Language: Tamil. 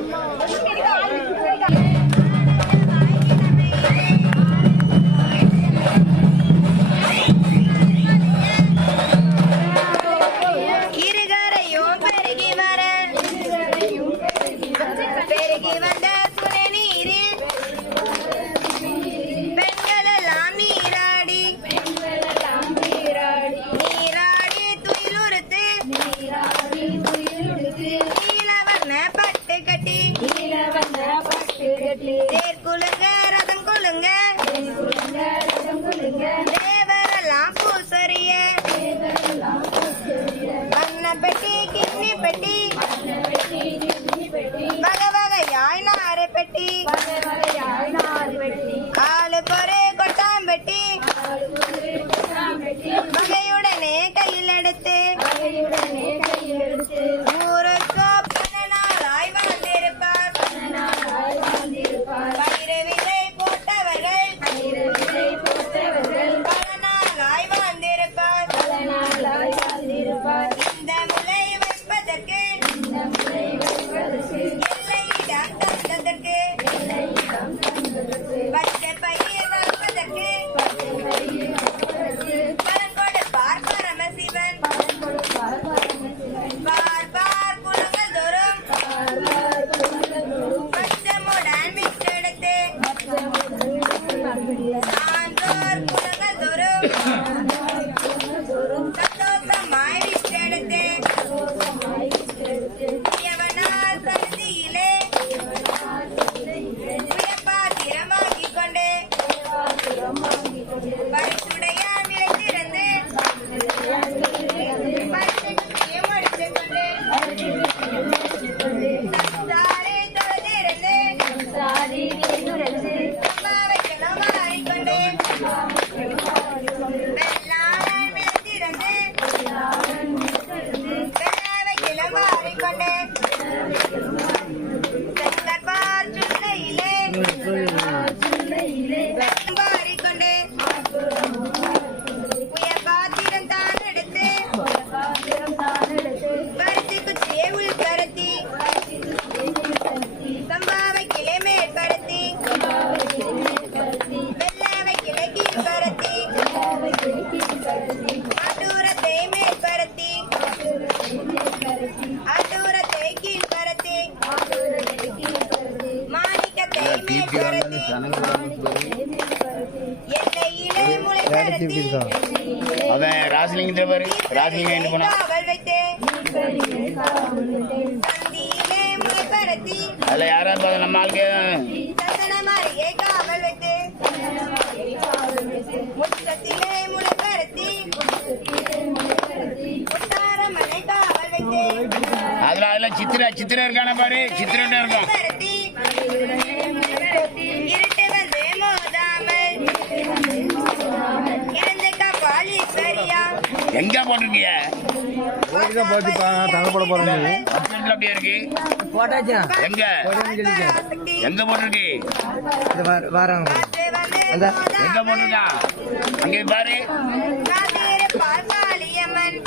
Аллах! தேர் குலுங்க ரதம் குலுங்க தேவரெல்லாம் பூசரிய அன்ன பெட்டி கிண்ணி பெட்டி வகை வகையாய் நாரை பெட்டி ஆளு பொறே கொட்டாம்பெட்டி. வகையுடனே கையில் எடுத்து. Bye. 一类 அவன் ராசலிங்கத்துல பாரு. ராசலிங்கம் என்ன போனா அதுல யாரா இருப்பாங்க நம்ம ஆளுக்கு. அதுல அதுல சித்திரா சித்திரா இருக்கான பாரு? சித்திரா இருக்கும் போட்டிருக்கீங்க போட்டுப்பா தங்கப்பட போறேன் அப்படியே எங்க? எங்க போட்டிருக்கு? வராங்க எங்க போட்டிருக்கா? அங்கே பாரு. பாலியம்மன்